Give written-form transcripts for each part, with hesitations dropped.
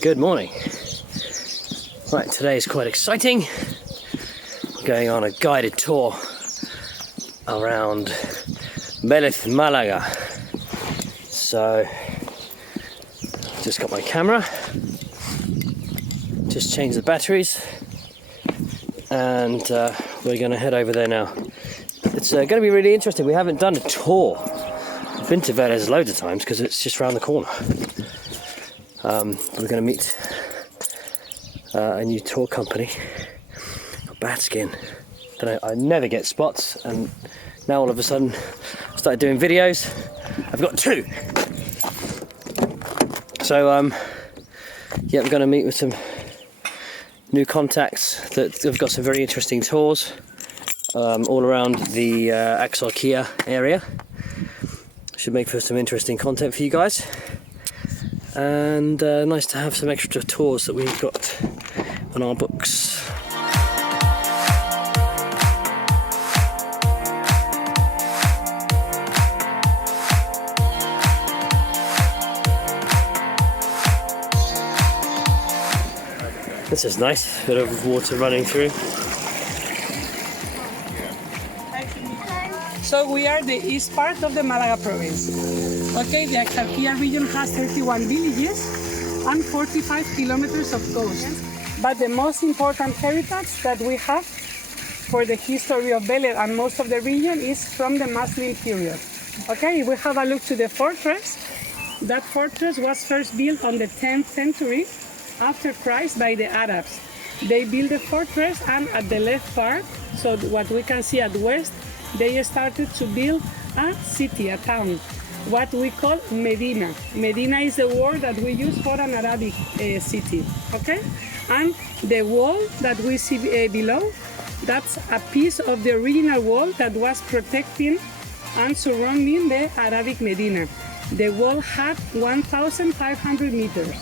Good morning. Right, today is quite exciting. We're going on a guided tour around Velez Malaga. So, just got my camera, just changed the batteries, and we're going to head over there now. It's going to be really interesting. We haven't done a tour. I've been to Velez loads of times because it's just around the corner. We're going to meet a new tour company, Bat Skin. I never get spots, and now all of a sudden I started doing videos. I've got 2. So yeah, we're going to meet with some new contacts that have got some very interesting tours all around the Axarquia area. Should make for some interesting content for you guys. And nice to have some extra tours that we've got on our books. This is nice, bit of water running through. So we are the east part of the Malaga province. Okay, the Axarquia region has 31 villages and 45 kilometers of coast. But the most important heritage that we have for the history of Velez and most of the region is from the Muslim period. Okay, we have a look to the fortress. That fortress was first built on the 10th century after Christ by the Arabs. They built the fortress, and at the left part, so what we can see at west, they started to build a city, a town, what we call Medina. Medina is the word that we use for an Arabic city, okay? And the wall that we see below, that's a piece of the original wall that was protecting and surrounding the Arabic Medina. The wall had 1,500 meters,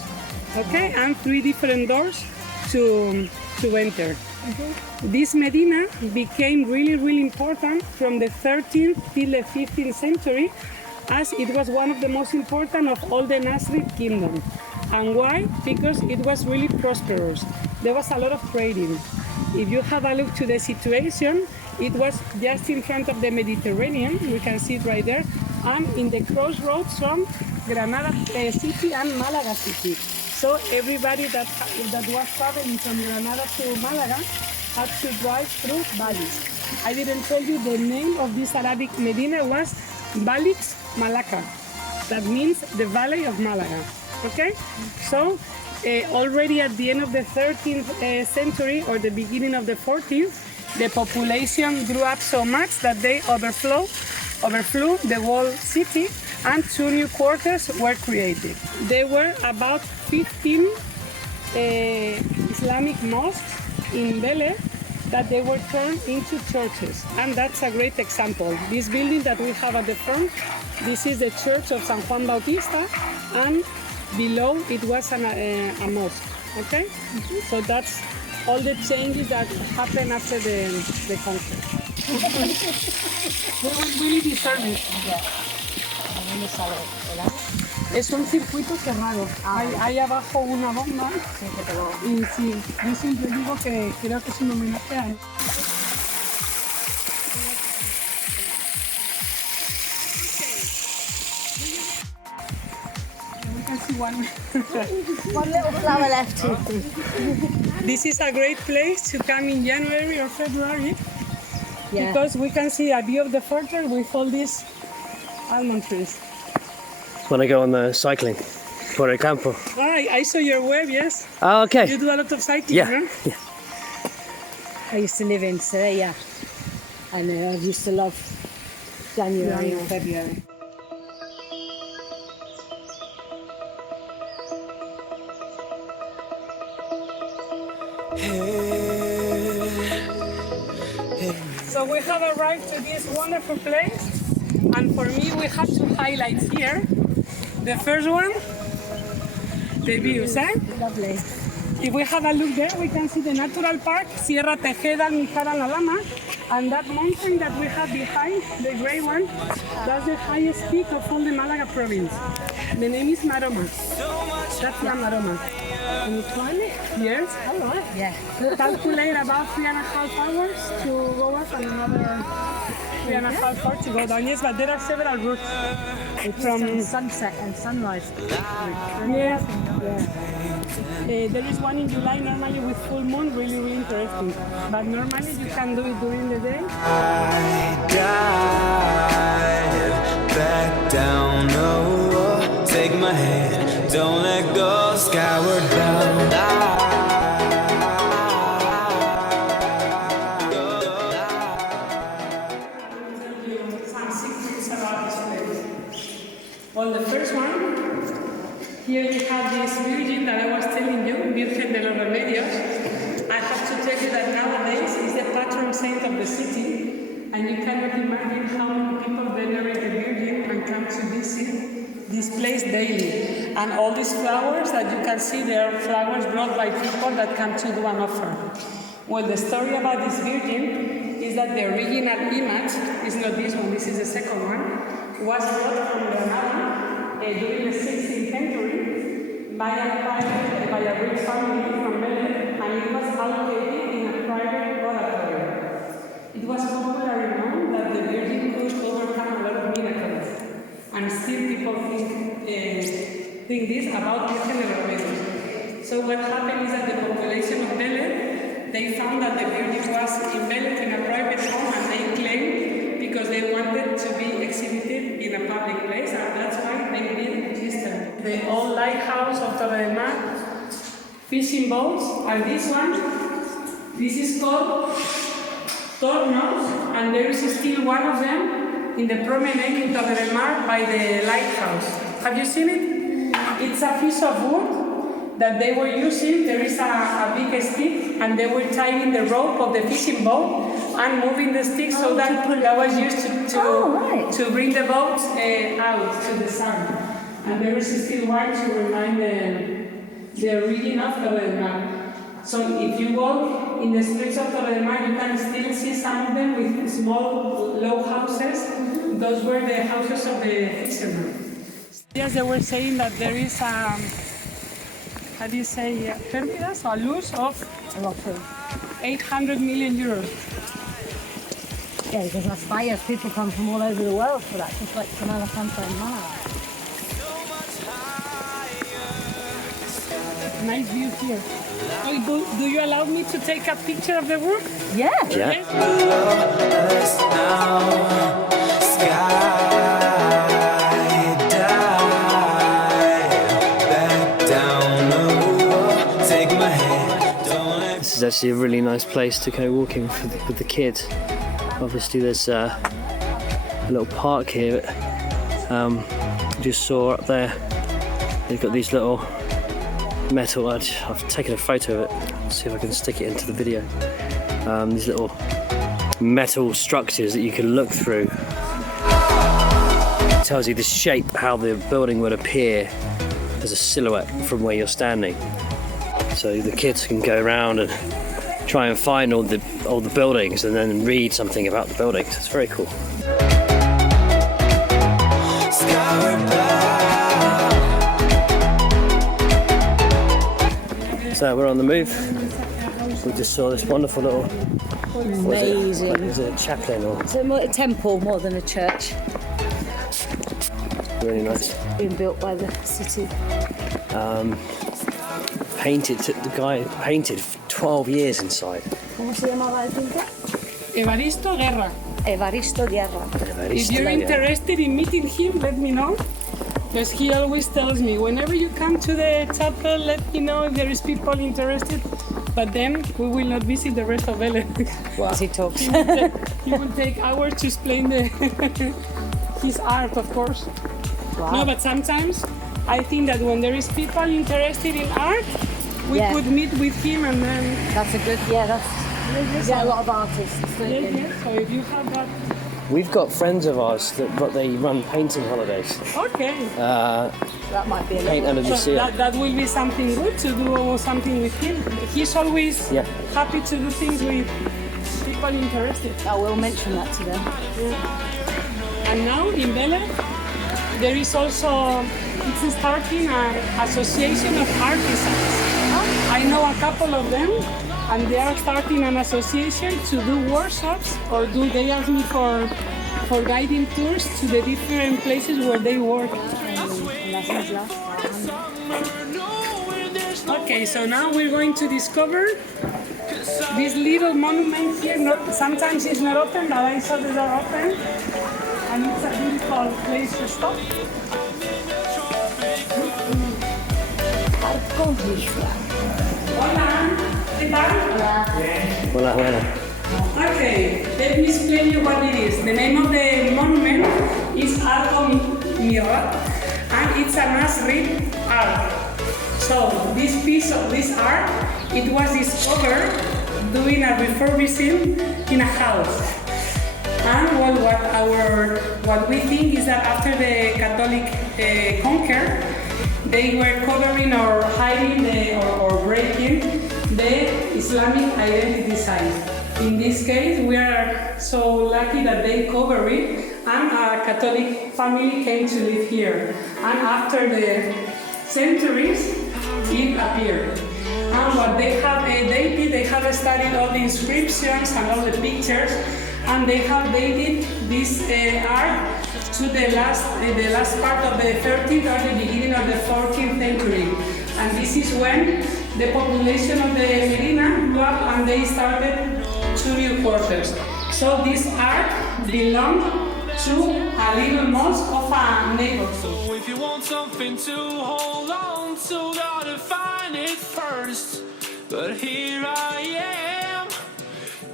okay? And 3 different doors to enter. This Medina became really important from the 13th till the 15th century, as it was one of the most important of all the Nasrid kingdom. And why? Because it was really prosperous. There was a lot of trading. If you have a look to the situation, it was just in front of the Mediterranean, we can see it right there, and in the crossroads from Granada city and Malaga city. So everybody that was traveling from Granada to Malaga had to drive through valleys. I didn't tell you the name of this Arabic Medina was Velez Malaga. That means the Valley of Malaga. Okay? So already at the end of the 13th century or the beginning of the 14th, the population grew up so much that they overflew the whole city, and 2 new quarters were created. There were about 15 Islamic mosques in Velez that they were turned into churches, and that's a great example. This building that we have at the front, this is the church of San Juan Bautista, and below it was a mosque, okay? So that's all the changes that happened after the conquest. We will really deserve it. Es un circuito cerrado. Hay abajo una bomba. Y sí, yo siempre digo que creo que es un homenaje a... We can see one little flower left. This is a great place to come in January or February, because we can see a view of the fortress with all these almond trees. When I go on the cycling, por el campo. I saw your web, yes. Oh, okay. You do a lot of cycling, Yeah. huh? Yeah. I used to live in Sevilla, and I used to love January and February. So we have arrived to this wonderful place, and for me we have 2 highlights here. The first one, the views, eh? Lovely. If we have a look there, we can see the natural park, Sierra Tejeda, Almijara, La Lama, And that mountain that we have behind, the gray one, that's the highest peak of all the Malaga province. The name is Maroma. That's La Maroma. Can you climb it? Yes. All right. Yeah. Calculate about 3.5 hours to go up and another 3.5 hours to go down. Yes, but there are several routes. From sunset and sunrise. Yes. There is one in July normally with full moon, really interesting. But normally you can do it during the day. I dive back down, oh, take my hand, don't let go, skyward bound. Some secrets about this place. Well, the first one, here we have this virgin that I was telling you, Virgen de los Remedios. I have to tell you that nowadays is the patron saint of the city, and you cannot imagine how many people venerate the Virgin and come to visit this place daily. And all these flowers that you can see, they are flowers brought by people that come to do an offer. Well, the story about this Virgin is that the original image is not this one, this is the second one, was brought from Granada during the 16th century by a rich family from Velez, and it was allocated in a private oratory. It was popularly known that the Virgin could overcome a lot of miracles, and still people think this about Virgen de los Remedios. So what happened is that the population of Velez, they found that the Virgin was in Velez in a private home, and they claimed because they wanted to be exhibited in a public place, and that's why they built this temple. The old lighthouse of Torre del Mar, fishing boats, and this one, this is called Tornos, and there is still one of them in the promenade in Torre del Mar by the lighthouse. Have you seen it? It's a piece of wood that they were using. There is a big stick, and they were tying the rope of the fishing boat and moving the stick so that was used to bring the boat out to the sun. And there is still one to remind the origin of Torre del Mar. So if you walk in the streets of Torre del Mar, you can still see some of them with small, low houses. Those were the houses of the fishermen. Yes, they were saying that there is how do you say, pérdidas or loss of 800 million euros. Yeah, because that's fires. People come from all over the world for that, just like from Alicante and Malaga. Nice view here. Oh, do you allow me to take a picture of the work? Yeah. Yeah. Us now, sky dive back down, oh, take my hand, don't let This is actually a really nice place to go walking with the kids. Obviously there's a little park here. Just saw up there, they've got these little metal, I've taken a photo of it, see if I can stick it into the video. These little metal structures that you can look through. It tells you the shape, how the building would appear as a silhouette from where you're standing. So the kids can go around and try and find all the buildings and then read something about the buildings. It's very cool. So we're on the move. We just saw this wonderful little Amazing. Is it a chaplain or It's a temple more than a church. really nice? Being built by the city. Painted. The guy painted 12 years inside. ¿Cómo se llamaba el pintor? Evaristo Guerra. Evaristo Guerra. If you're interested in meeting him, let me know. Because he always tells me, whenever you come to the chapel, let me know if there is people interested. But then we will not visit the rest of Velez. Wow. As he talks. He will take hours to explain his art, of course. Wow. No, but sometimes I think that when there is people interested in art, we could meet with him and then... That's a good, that's... Yeah, a lot of artists. Don't you? Yeah, so if you have that... We've got friends of ours that they run painting holidays. Okay. That might be a Paint little... under the So sea. that will be something good to do something with him. He's always happy to do things with people people interested. I will mention that to them. And now in Velez, there is also, it's starting an association of artisans. I know a couple of them, and they are starting an association to do workshops, or they ask me for guiding tours to the different places where they work. Okay, so now we're going to discover this little monument here. Sometimes it's not open, but I saw the door open, and it's a beautiful place to stop. Hola, ¿qué tal? Hola, hola. Okay, let me explain you what it is. The name of the monument is Arco Mirra, and it's a Nasrid art. So this piece of this art, it was discovered doing a refurbishing in a house. And well, what we think is that after the Catholic conquer, they were covering or hiding or breaking the Islamic identity sign. In this case, we are so lucky that they cover it, and a Catholic family came to live here. And after the centuries, it appeared. And what they have studied all the inscriptions and all the pictures, and they have dated this art to the last part of the 13th or the beginning of the 14th century. And this is when the population of the Medina grew up and they started 2 new quarters. So this art belonged to a little mosque of a neighborhood. So if you want something to hold on to, gotta find it first. But here I am,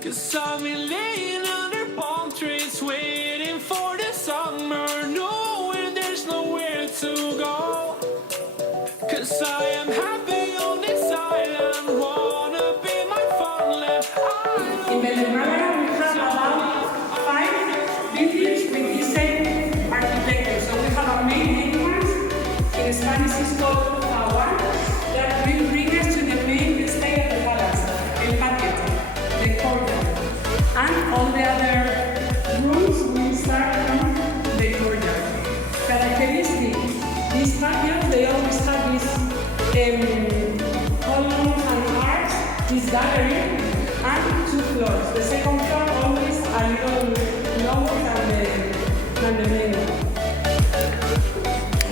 'cause I've been laying under palm trees, waiting for the summer, knowing there's nowhere to go. 'Cause I am happy on this island, wanna be my farmland. In Velez Malaga, we have about 5 buildings with the same architecture. So we have a main entrance, in Spanish it's called one, that will bring us to the main stage of the palace, el patio, the courtyard. And all the other rooms will start from the courtyard. Characteristic, these patios, they always have these columns and arcs, this gallery, and 2 floors. The second floor always a little lower than the main one.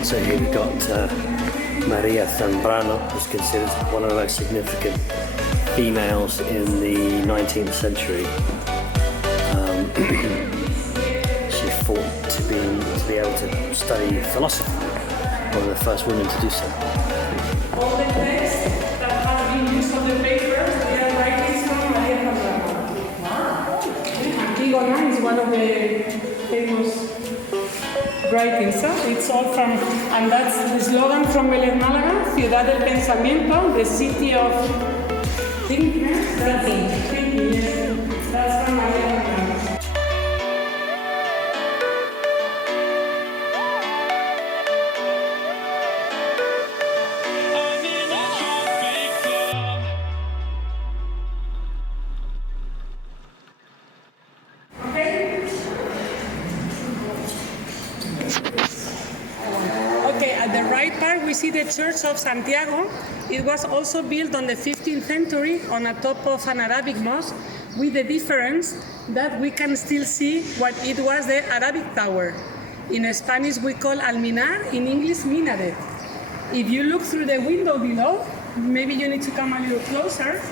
So here we've got Maria Zambrano, who's considered one of the most significant females in the 19th century. She fought to be able to study philosophy, one of the first women to do so. All the texts that have been used on the papers, they are writings from Maria Zambrano. Antigona is one of the famous writings. It's all from, and that's the slogan from Velez Malaga, Ciudad del Pensamiento, the city of thinking. Yes. That's from Maria Zambrano. I'm in a tropic club. Okay, at the right part we see the Church of Santiago. It was also built on the 15th century on the top of an Arabic mosque, with the difference that we can still see what it was the Arabic tower. In Spanish we call alminar, in English minaret. If you look through the window below, maybe you need to come a little closer,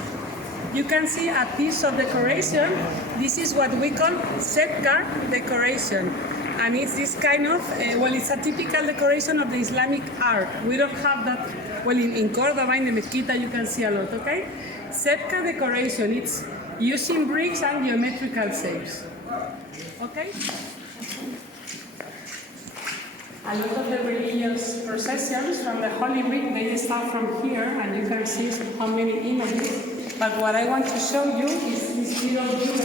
you can see a piece of decoration. This is what we call sepka decoration. And it's this kind of, it's a typical decoration of the Islamic art. We don't have that, in Córdoba, in the Mezquita, you can see a lot, okay? Sepka decoration, it's using bricks and geometrical shapes, okay? A lot of the religious processions from the Holy Week, they start from here, and you can see how many images. But what I want to show you is this little jewel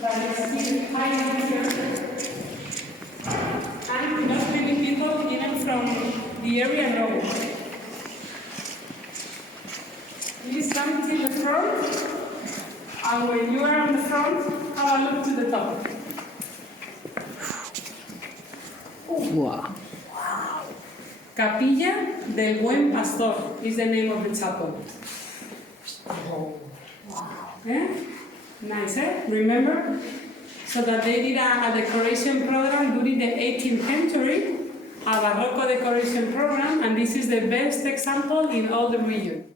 that is still hiding here. And not many people, even from the area, know. Please come to the front. And when you are on the front, have a look to the top. Wow. Capilla del Buen Pastor is the name of the chapel. Eh? Nice, eh? Remember? So that they did a decoration program during the 18th century, a Barroco decoration program, and this is the best example in all the region.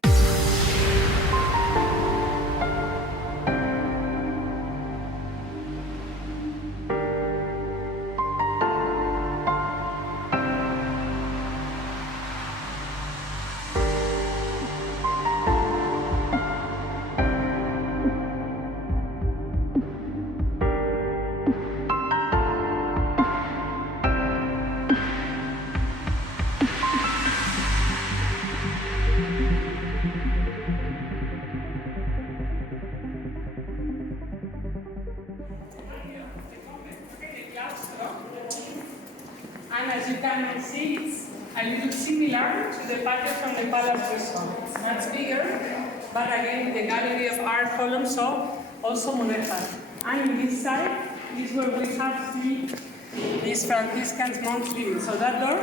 And as you can see, it's a little similar to the pattern from the Palace Resort. It's much bigger, but again, the gallery of art columns, so also modern. And on this side is where we have these Franciscans monks living. So that door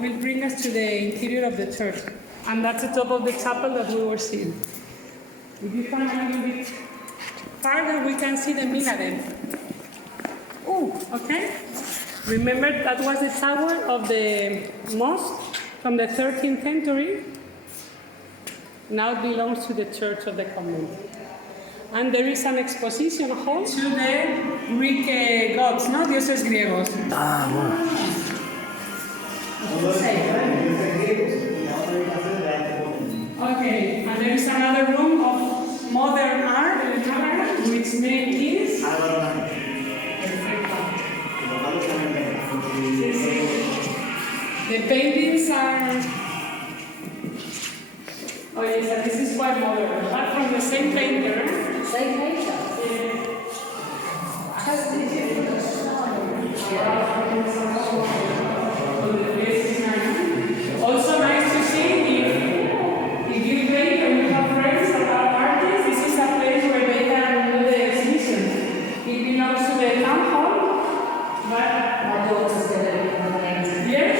will bring us to the interior of the church. And that's the top of the chapel that we were seeing. If you come a little bit farther, we can see the minaret. Oh, okay. Remember, that was the tower of the mosque from the 13th century. Now it belongs to the Church of the Convent. And there is an exposition hall to the Greek gods, no? Dioses griegos. Ah, wow. Okay, and there is another room of modern art, which name is... The paintings are... Oh yes, this is quite modern, but from the same painter. Same painter? Also nice to see if you paint or you have friends that are artists, this is a place where they can do the exhibition. It belongs to the town hall, but... My daughter's going to be on the end. Yes?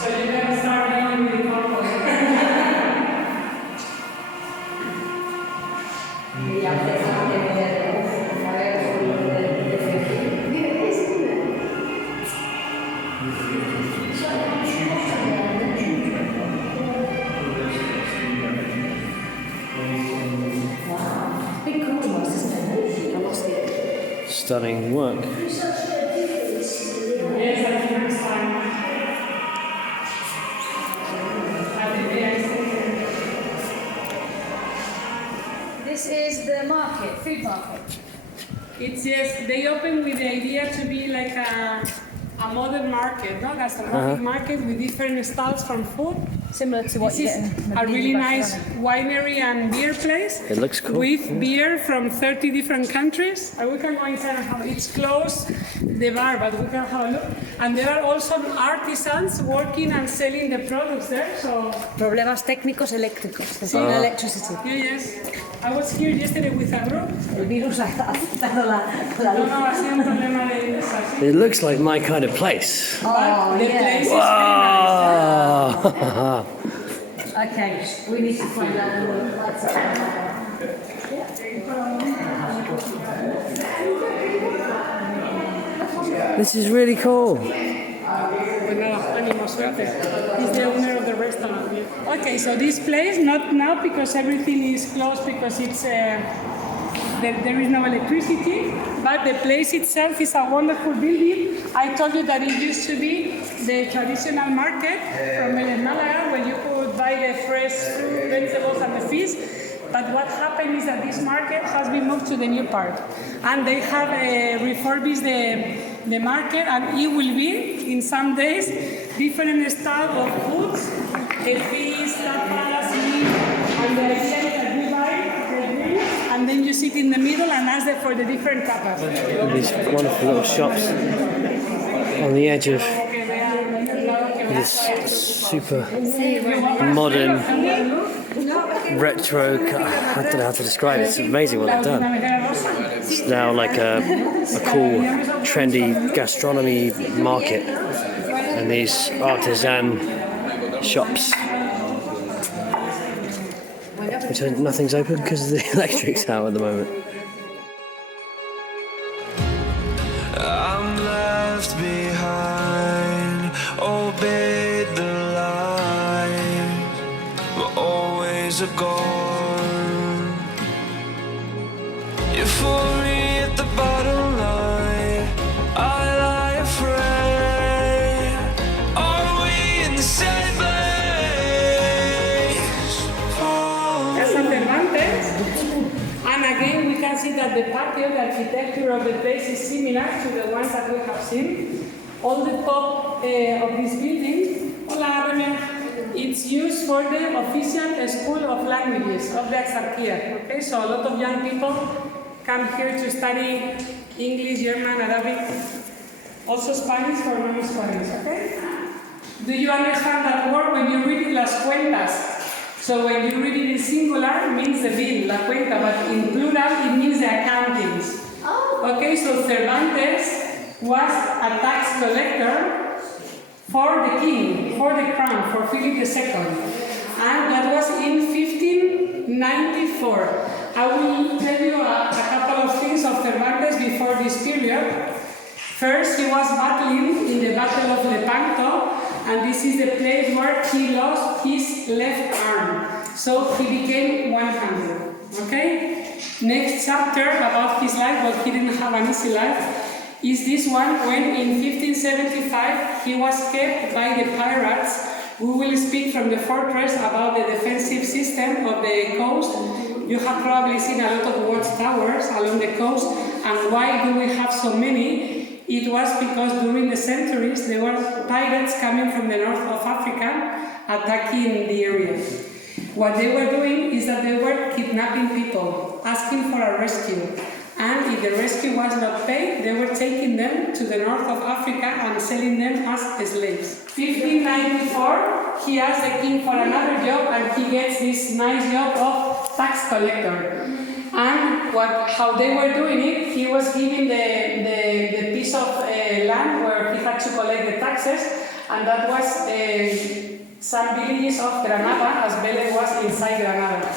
So you can start dealing with photos. Stunning work. Yes, I think it's fine. This is the market, food market. It's yes, they open with the idea to be like a modern market, no? Gastronomic market with different stalls from food. Similar to what This you is get in a really nice winery and beer place. It looks cool. With beer from 30 different countries. And we can go inside and have it's closed, the bar, but we can have a look. And there are also artisans working and selling the products there. So Problemas técnicos eléctricos. There's no electricity. yes. I was here yesterday with a group. El virus ha afectado la No, luz. no, ha sido un problema de así. It looks like my kind of place. Oh, The yeah. place is very nice. Wow. Okay, we need to find out the lights This is really cool. Bueno, ánimo, suerte. He's the owner of the restaurant. Okay, so this place, not now because everything is closed because it's there is no electricity, but the place itself is a wonderful building. I told you that it used to be the traditional market from Velez Malaga, where you could buy the fresh fruit, vegetables, and the fish. But what happened is that this market has been moved to the new part, and they have refurbished the market, and it will be in some days different style of foods, fish, tapas, meat, and the idea that we buy the drinks, and then you sit in the middle and ask them for the different tapas. These wonderful little shops on the edge of this super modern retro, I don't know how to describe it, it's amazing what they've done. It's now like a cool, trendy gastronomy market, and these artisan shops. Which nothing's open because the electric's out at the moment. I'm left behind, obeyed the line, but always a gone. Euphoria at the bottom line, I lie afraid. Are we in the same place? And again, we can see that the patio, the architecture of the place is similar to the ones that we have seen. All the top of this building, it's used for the official school of languages of the Axarquia. Okay, so a lot of young people come here to study English, German, Arabic, also Spanish for non-Spanish. Okay? Do you understand that word when you read Las Cuentas? So when you read it in singular, it means the bill, la cuenta, but in plural, it means the accountings. Oh. Okay, so Cervantes was a tax collector for the king, for the crown, for Philip II. And that was in 1594. I will tell you a couple of things of Cervantes before this period. First, he was battling in the Battle of Lepanto, and this is the place where he lost his left arm. So he became 100. Okay? Next chapter about his life, but he didn't have an easy life, is this one when in 1575 he was kept by the pirates. We will speak from the fortress about the defensive system of the coast. You have probably seen a lot of watchtowers along the coast, and why do we have so many? It was because during the centuries there were pirates coming from the north of Africa attacking the area. What they were doing is that they were kidnapping people, asking for a rescue. And if the rescue was not paid, they were taking them to the north of Africa and selling them as slaves. 1594, he asked the king for another job, and he gets this nice job of tax collector. And how they were doing it, he was giving the piece of land where he had to collect the taxes, and that was some villages of Granada, as Velez was inside Granada.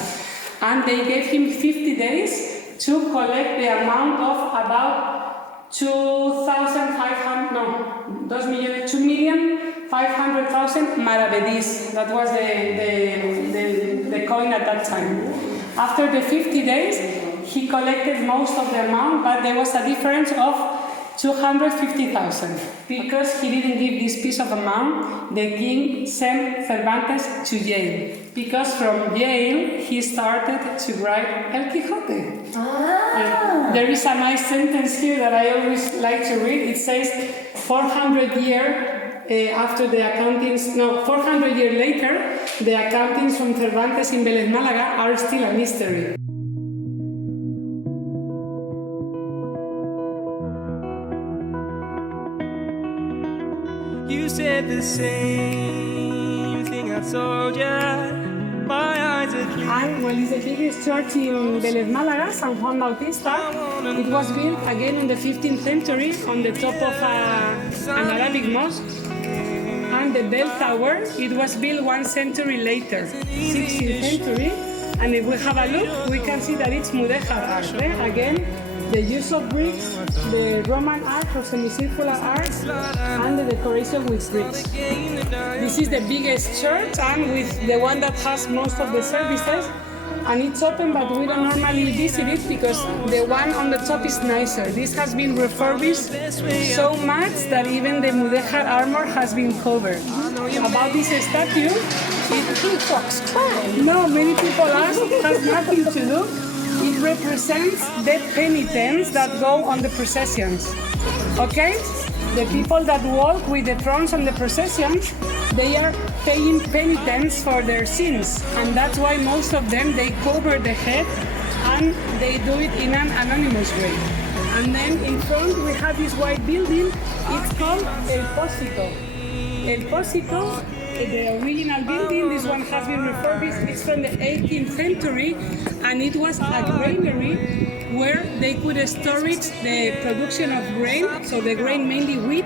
And they gave him 50 days to collect the amount of about 2,500,000 maravedis. That was the coin at that time. After the 50 days, he collected most of the amount, but there was a difference of 250,000. Because he didn't give this piece of amount, the king sent Cervantes to jail. Because from jail, he started to write El Quijote. There is a nice sentence here that I always like to read. It says, 400 years later, the accountings from Cervantes in Velez Malaga are still a mystery. You said the same thing I told ya. My eyes are clear. And well, it's the biggest church in Velez Malaga, San Juan Bautista. It was built again in the 15th century on the top of an Arabic mosque. And the bell tower, it was built 1 century later, 16th century. And if we have a look, we can see that it's Mudéjar art. Again, the use of bricks, the Roman art or semicircular art, and the decoration with bricks. This is the biggest church and with the one that has most of the services. And it's open, but we don't normally visit it because the one on the top is nicer. This has been refurbished so much that even the Mudéjar armor has been covered. About this statue, no, many people ask, it has nothing to do. It represents the penitents that go on the processions. Okay? The people that walk with the thrones on the processions, they are paying penitence for their sins. And that's why most of them, they cover the head and they do it in an anonymous way. And then in front we have this white building. It's called El Pósito. El Pósito the original building. This one has been refurbished. It's from the 18th century, and it was a granary where they could store the production of grain, so the grain mainly wheat,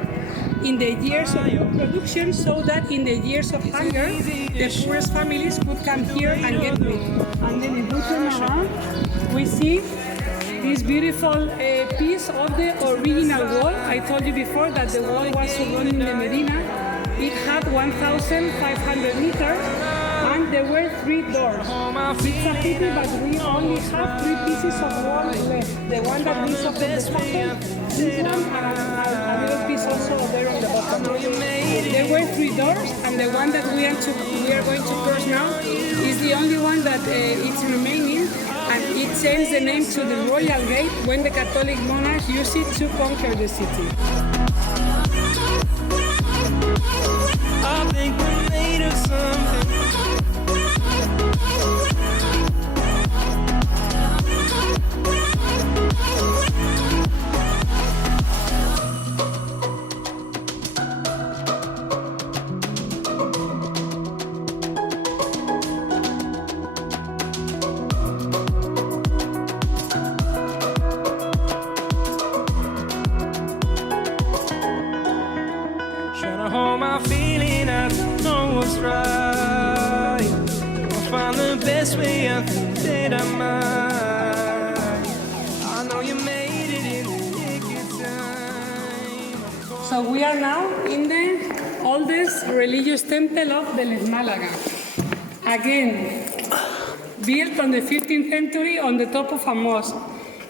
in the years of good production, so that in the years of hunger, the poorest families could come here and get wheat. And then if we turn around, we see this beautiful piece of the original wall. I told you before that the wall was surrounding the Medina. It had 1,500 meters, and there were 3 doors. It's a pity, but we only have 3 pieces of wall left. The one that leads up to the chapel, this one, and a little piece also there on the bottom. There were 3 doors, and the one that we are going to cross now is the only one that is remaining, and it sends the name to the Royal Gate when the Catholic monarchs used it to conquer the city. I think we're made of something. Trying to hold my feeling, I don't know what's right. I'll find the best way out the that I might. I know you made it in the nick of time. So we are now in the oldest religious temple of Velez Malaga. Again, built on the 15th century on the top of a mosque.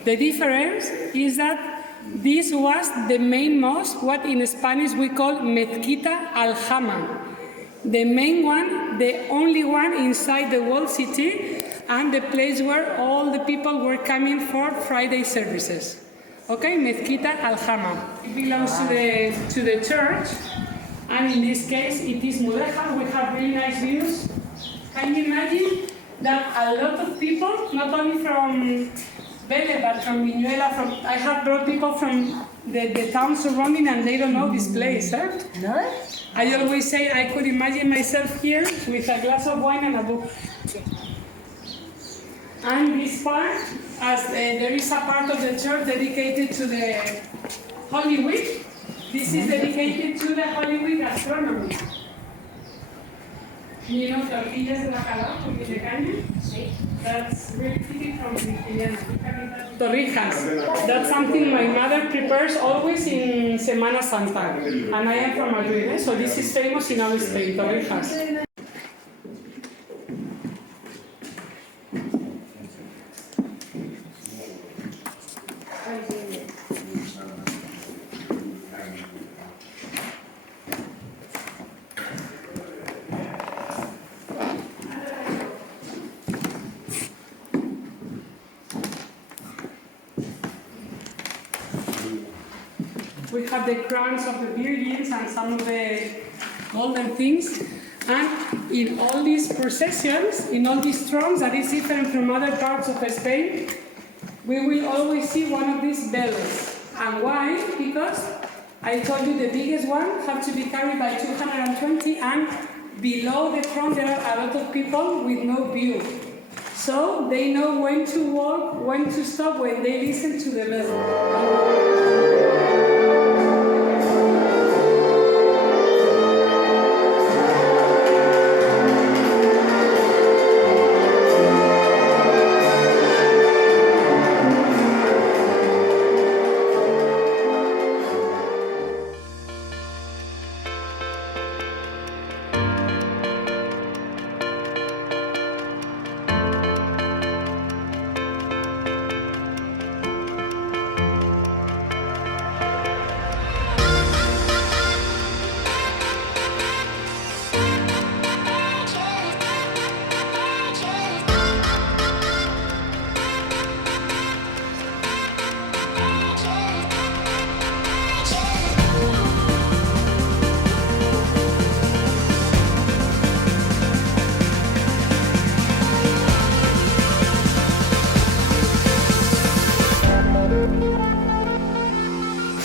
The difference is that this was the main mosque, what in Spanish we call Mezquita al-Hammam. The main one, the only one inside the walled city, and the place where all the people were coming for Friday services. Okay, Mezquita al-Hammam. It belongs to the church, and in this case it is Mudéjar. We have really nice views. Can you imagine that a lot of people, not only from Velez, but from Viñuela, I have brought people from the town surrounding, and they don't know this place, eh? No? I always say I could imagine myself here with a glass of wine and a book. And this part, as there is a part of the church dedicated to the Holy Week, this is dedicated to the Holy Week astronomy. You know, tortillas de bacalao con de caña? That's really typical from Sicilian. Torrijas. That's something my mother prepares always in Semana Santa. And I am from Madrid, so this is famous in our Spain, torrijas. We have the crowns of the virgins and some of the golden things. And in all these processions, in all these thrones that is different from other parts of Spain, we will always see one of these bells. And why? Because I told you the biggest one have to be carried by 220, and below the throne there are a lot of people with no view. So they know when to walk, when to stop, when they listen to the bell.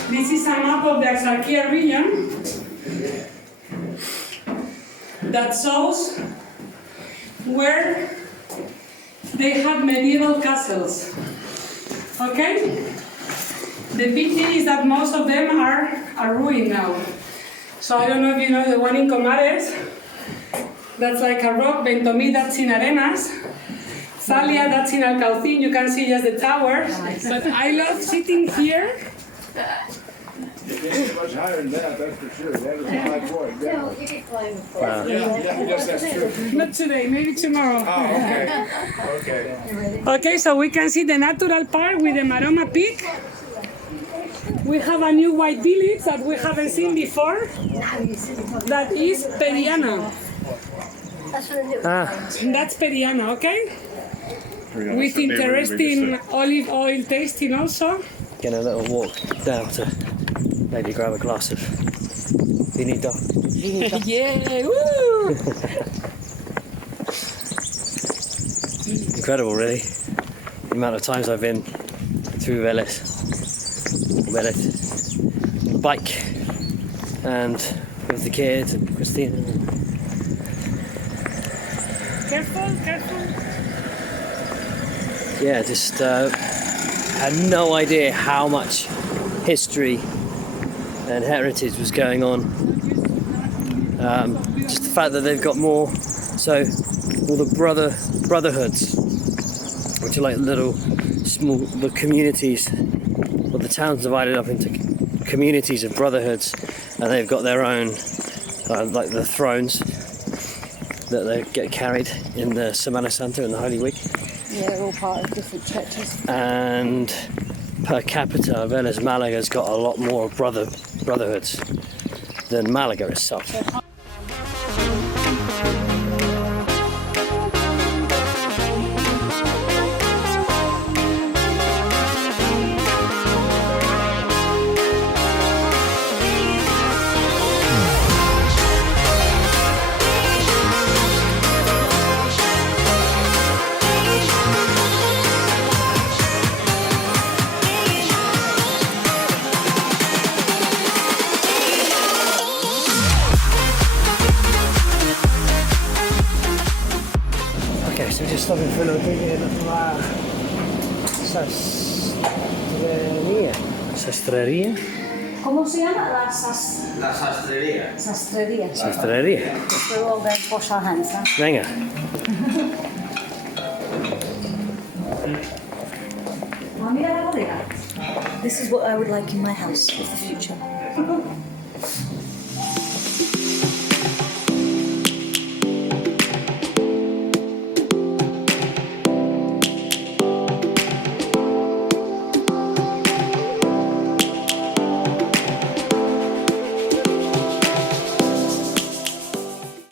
This is a map of the Axarquia region that shows where they have medieval castles. Okay? The big thing is that most of them are ruined now. So I don't know if you know the one in Comares. That's like a rock. Ventomí, that's in Arenas. Salia, that's in Alcaucín. You can see just the towers. But I love sitting here. It's much higher than that's for sure. That is a high point. No, you can climb. Yes, that's true. Not today, maybe tomorrow. Oh, okay. Okay. Okay, so we can see the natural park with the Maroma Peak. We have a new white village that we haven't seen before. That is Periana. That's Periana, okay? With interesting olive oil tasting also. Getting a little walk down to maybe grab a glass of vinito. Yeah, woo! Incredible, really. The amount of times I've been through Velez, bike, and with the kids and Christina. Careful, careful. Yeah, just had no idea how much history and heritage was going on. Just the fact that they've got more, so all the brotherhoods, which are like little small the communities, or the towns divided up into communities of brotherhoods, and they've got their own, like the thrones that they get carried in the Semana Santa and the Holy Week. Yeah, they're all part of different churches. And per capita, Velez Malaga's got a lot more brotherhoods than Malaga itself. Okay, so we're just stopping for a little bit here at La Sastrería. ¿Cómo se llama? La sastrería. sastrería. Sastrería. We're all going to wash our hands, huh? Venga. Mira la bodega. This is what I would like in my house of the future.